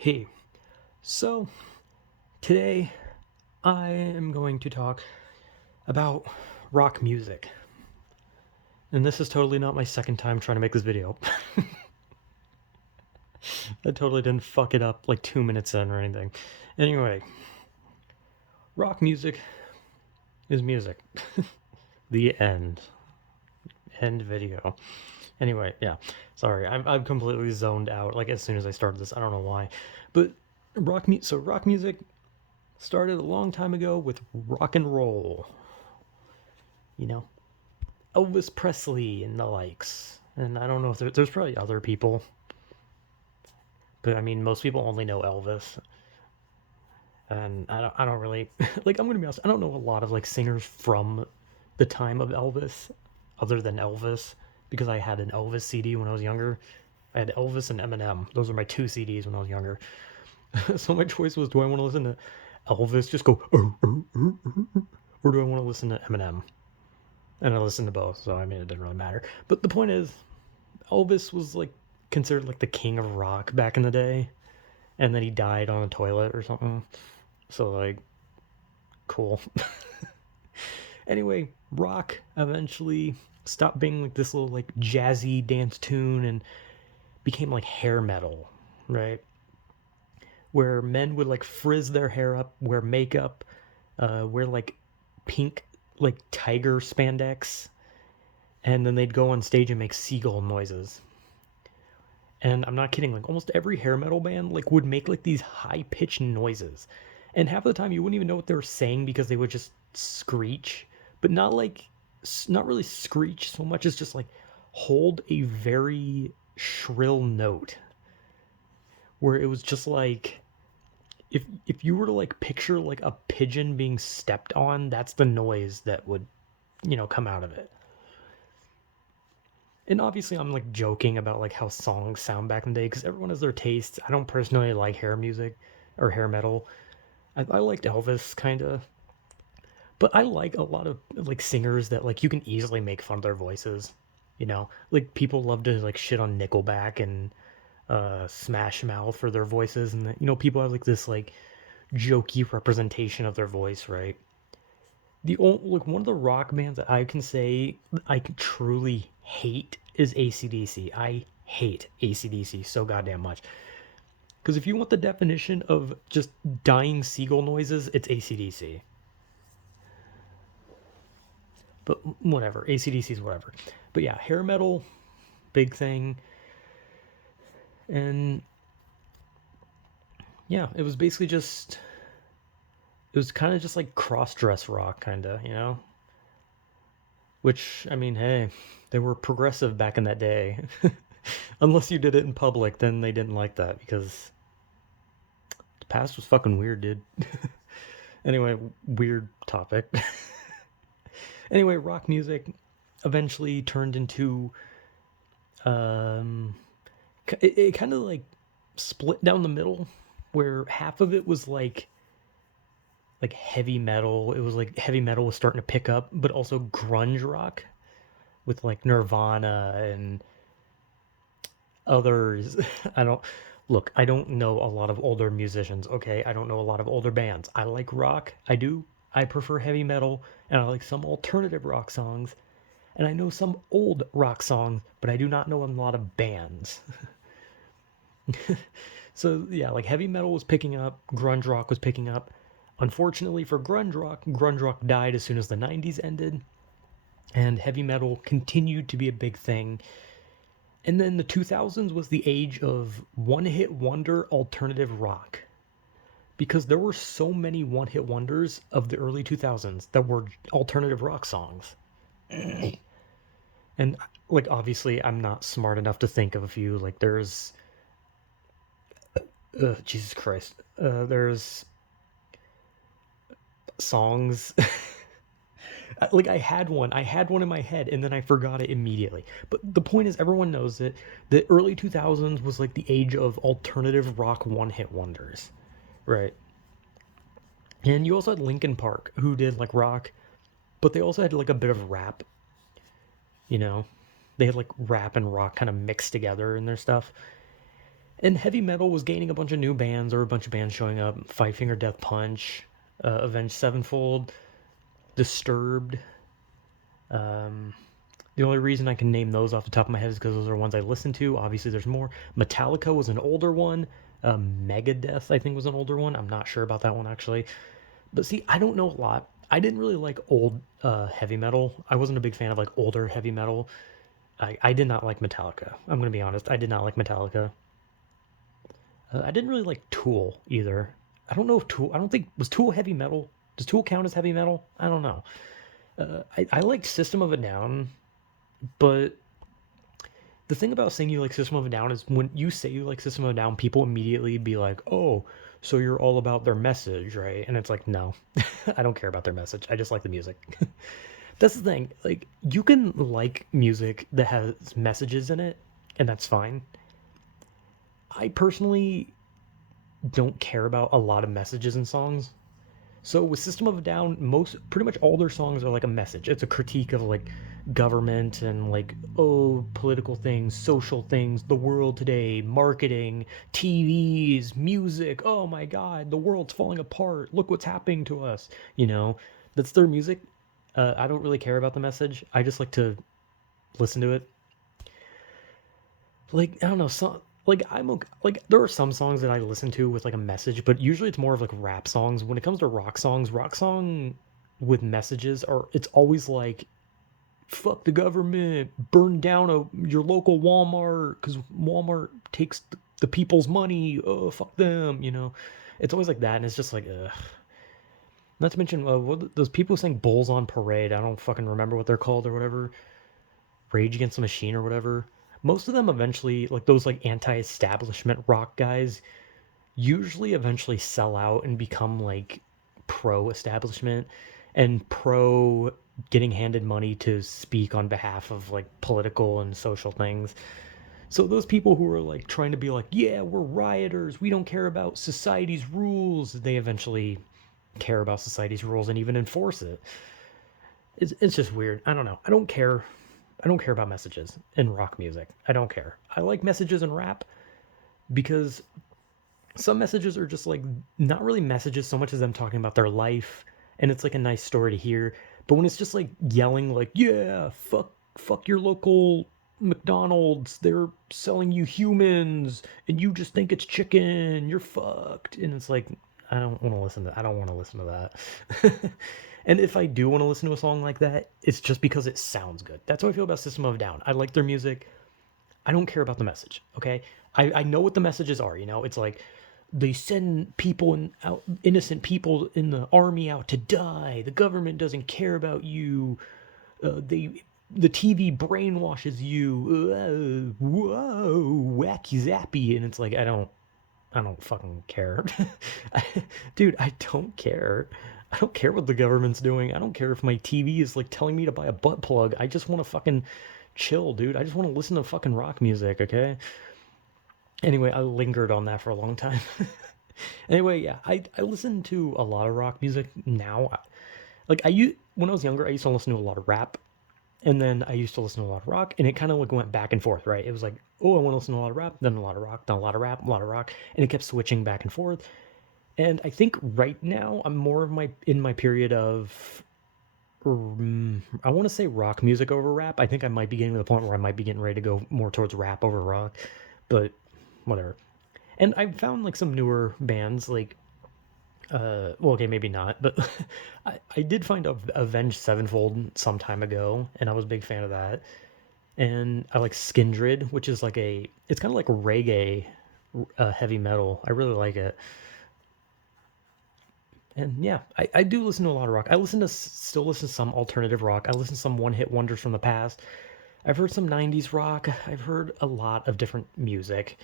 Hey, so today I am going to talk about rock music. And this is totally not my second time trying to make this video. I totally didn't fuck it up like 2 minutes in or anything. Anyway, rock music is music. The end. End video. Anyway, yeah. Sorry, I'm completely zoned out like as soon as I started this. I don't know why. But rock music started a long time ago with rock and roll. You know, Elvis Presley and the likes. And I don't know if there's probably other people, but I mean, most people only know Elvis. And I don't really like. I'm gonna be honest. I don't know a lot of like singers from the time of Elvis, other than Elvis, because I had an Elvis CD when I was younger. I had Elvis and Eminem. Those are my two CDs when I was younger. So my choice was: do I want to listen to Elvis, just go, or do I want to listen to Eminem? And I listened to both, so I mean, it didn't really matter. But the point is, Elvis was like considered like the king of rock back in the day, and then he died on a toilet or something. So like, cool. Anyway, rock eventually stopped being like this little like jazzy dance tune and became like hair metal, right? Where men would like frizz their hair up, wear makeup, wear like pink like tiger spandex, and then they'd go on stage and make seagull noises. And I'm not kidding, like almost every hair metal band like would make like these high pitched noises. And half of the time you wouldn't even know what they were saying because they would just screech, but not like not really screech so much as just like hold a very shrill note where it was just like if you were to like picture like a pigeon being stepped on, that's the noise that would, come out of it. And obviously I'm like joking about like how songs sound back in the day because everyone has their tastes. I don't personally like hair music or hair metal. I liked Elvis kind of, but I like a lot of like singers that like you can easily make fun of their voices. Like people love to like shit on Nickelback and Smash Mouth for their voices, and people have like this like jokey representation of their voice, right? The only like one of the rock bands that I can say I truly hate is ACDC. I hate ACDC so goddamn much. Because if you want the definition of just dying seagull noises, it's ACDC. But whatever, ACDC's whatever. But yeah, hair metal, big thing. And yeah, it was basically just, it was kind of just like cross dress rock, kind of, Which, I mean, hey, they were progressive back in that day. Unless you did it in public, then they didn't like that because the past was fucking weird, dude. Anyway, weird topic. Anyway, rock music eventually turned into um it kind of like split down the middle where half of it was like heavy metal. It was like heavy metal was starting to pick up, but also grunge rock with like Nirvana and others. I don't look, I don't know a lot of older musicians, okay? I don't know a lot of older bands. I like rock. I do. I prefer heavy metal and I like some alternative rock songs. And I know some old rock songs, but I do not know a lot of bands. So, yeah, like heavy metal was picking up, grunge rock was picking up. Unfortunately for grunge rock died as soon as the 90s ended, and heavy metal continued to be a big thing. And then the 2000s was the age of one hit wonder alternative rock. Because there were so many one hit wonders of the early 2000s that were alternative rock songs. And like obviously I'm not smart enough to think of a few. Like there's Jesus Christ. There's songs like I had one in my head and then I forgot it immediately. But the point is everyone knows it. The early 2000s was like the age of alternative rock one hit wonders, right? And you also had Linkin Park who did like rock, but they also had like a bit of rap, you know. They had like rap and rock kind of mixed together in their stuff. And heavy metal was gaining a bunch of new bands, or a bunch of bands showing up: Five Finger Death Punch, Avenged Sevenfold, Disturbed. Um, the only reason I can name those off the top of my head is because those are ones I listen to. Obviously, there's more. Metallica was an older one. Megadeth, I think, was an older one. I'm not sure about that one actually. But see, I don't know a lot. I didn't really like old heavy metal. I wasn't a big fan of like older heavy metal. I did not like Metallica. I'm gonna be honest. I did not like Metallica. I didn't really like Tool either. I don't know if Tool. I don't think was Tool heavy metal. Does Tool count as heavy metal? I don't know. I liked System of a Down, but the thing about saying you like System of a Down is when you say you like System of a Down, people immediately be like, "Oh, so you're all about their message, right?" And it's like, no, I don't care about their message. I just like the music. That's the thing. Like, you can like music that has messages in it, and that's fine. I personally don't care about a lot of messages in songs. So with System of a Down, most pretty much all their songs are like a message. It's a critique of like government and like political things, social things, the world today, marketing, TVs, music. Oh my god, the world's falling apart. Look what's happening to us. You know, that's their music. I don't really care about the message. I just like to listen to it. Like I don't know, some like like there are some songs that I listen to with like a message, but usually it's more of like rap songs. When it comes to rock songs, rock song with messages are it's always like fuck the government, burn down your local Walmart because Walmart takes the people's money. Oh fuck them, you know. It's always like that, and it's just like ugh. Not to mention those people who sing "Bulls on Parade." I don't fucking remember what they're called or whatever. Rage Against the Machine or whatever. Most of them eventually, like those like anti-establishment rock guys, usually eventually sell out and become like pro-establishment and pro getting handed money to speak on behalf of like political and social things. So those people who are like trying to be like, yeah, we're rioters, we don't care about society's rules, they eventually care about society's rules and even enforce it. It's just weird. I don't know. I don't care. I don't care about messages in rock music. I don't care. I like messages in rap because some messages are just like not really messages so much as them talking about their life, and it's like a nice story to hear. But when it's just like yelling like, "Yeah, fuck your local McDonald's, they're selling you humans and you just think it's chicken, you're fucked." And it's like I don't want to listen to that. And if I do want to listen to a song like that, it's just because it sounds good. That's how I feel about System of a Down. I like their music. I don't care about the message. Okay, I know what the messages are. You know, it's like they send people out, innocent people in the army out to die. The government doesn't care about you. The TV brainwashes you. Whoa, wacky zappy, and it's like I don't fucking care. Dude, I don't care. I don't care what the government's doing. I don't care if my TV is like telling me to buy a butt plug. I just want to fucking chill, dude. I just want to listen to fucking rock music, okay? Anyway, I lingered on that for a long time. Anyway, yeah, I listen to a lot of rock music now. Like when I was younger, I used to listen to a lot of rap, and then I used to listen to a lot of rock, and it kind of like went back and forth, right? It was like, oh, I want to listen to a lot of rap, then a lot of rock, then a lot of rap, a lot of rock, and it kept switching back and forth. And I think right now I'm more of my in my period of I want to say rock music over rap. I think I might be getting to the point where I might be getting ready to go more towards rap over rock, but whatever. And I found like some newer bands like well, okay, maybe not, but I did find Avenged Sevenfold some time ago, and I was a big fan of that. And I like Skindred, which is like it's kind of like reggae, heavy metal. I really like it. And yeah, I do listen to a lot of rock. I still listen to some alternative rock. I listen to some one hit wonders from the past. I've heard some 90s rock. I've heard a lot of different music.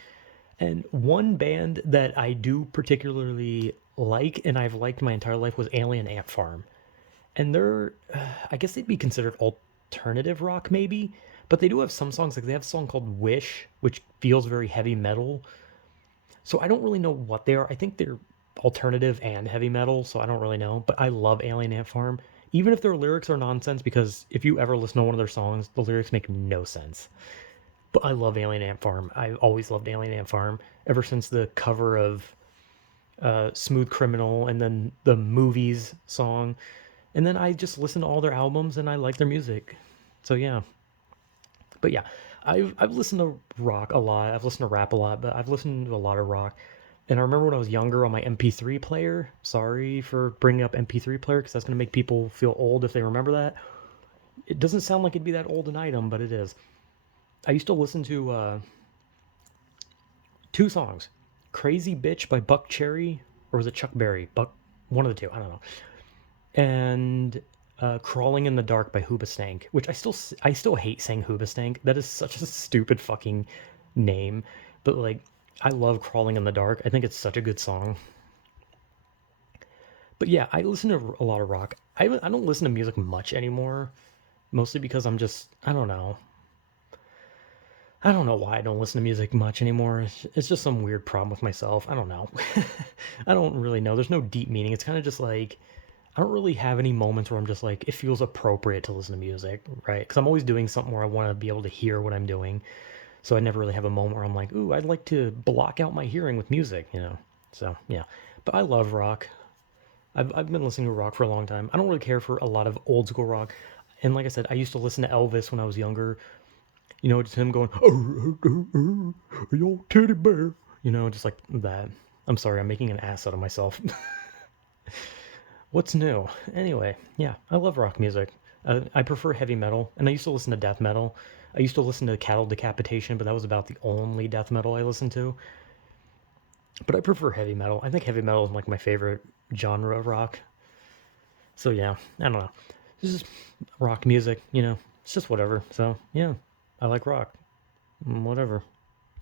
And one band that I do particularly like and I've liked my entire life was Alien Ant Farm. And I guess they'd be considered alternative rock maybe, but they do have some songs, like they have a song called Wish, which feels very heavy metal. So I don't really know what they are. I think they're alternative and heavy metal, so I don't really know. But I love Alien Ant Farm, even if their lyrics are nonsense. Because if you ever listen to one of their songs, the lyrics make no sense. But I love Alien Ant Farm. I always loved Alien Ant Farm ever since the cover of Smooth Criminal and then the movies song. And then I just listen to all their albums and I like their music. So yeah. But yeah, I've listened to rock a lot. I've listened to rap a lot, but I've listened to a lot of rock. And I remember when I was younger on my MP3 player. Sorry for bringing up MP3 player because that's going to make people feel old if they remember that. It doesn't sound like it'd be that old an item, but it is. I used to listen to two songs, "Crazy Bitch" by Buck Cherry, or was it Chuck Berry? Buck, one of the two. I don't know. And "Crawling in the Dark" by Hoobastank, which I still hate saying Hoobastank. That is such a stupid fucking name, but like I love "Crawling in the Dark." I think it's such a good song. But yeah, I listen to a lot of rock. I don't listen to music much anymore, mostly because I don't know. I don't know why I don't listen to music much anymore. It's just some weird problem with myself. I don't know. I don't really know. There's no deep meaning. It's kind of just like I don't really have any moments where I'm just like it feels appropriate to listen to music, right? Because I'm always doing something where I want to be able to hear what I'm doing. So I never really have a moment where I'm like, ooh, I'd like to block out my hearing with music. So yeah, but I love rock. I've been listening to rock for a long time. I don't really care for a lot of old school rock. And like I said, I used to listen to Elvis when I was younger. Just him going, yo, teddy bear. Just like that. I'm sorry, I'm making an ass out of myself. What's new? Anyway, yeah, I love rock music. I prefer heavy metal, and I used to listen to death metal. I used to listen to Cattle Decapitation, but that was about the only death metal I listened to. But I prefer heavy metal. I think heavy metal is like my favorite genre of rock. So yeah, I don't know. This is rock music, it's just whatever. So yeah, I like rock. Whatever.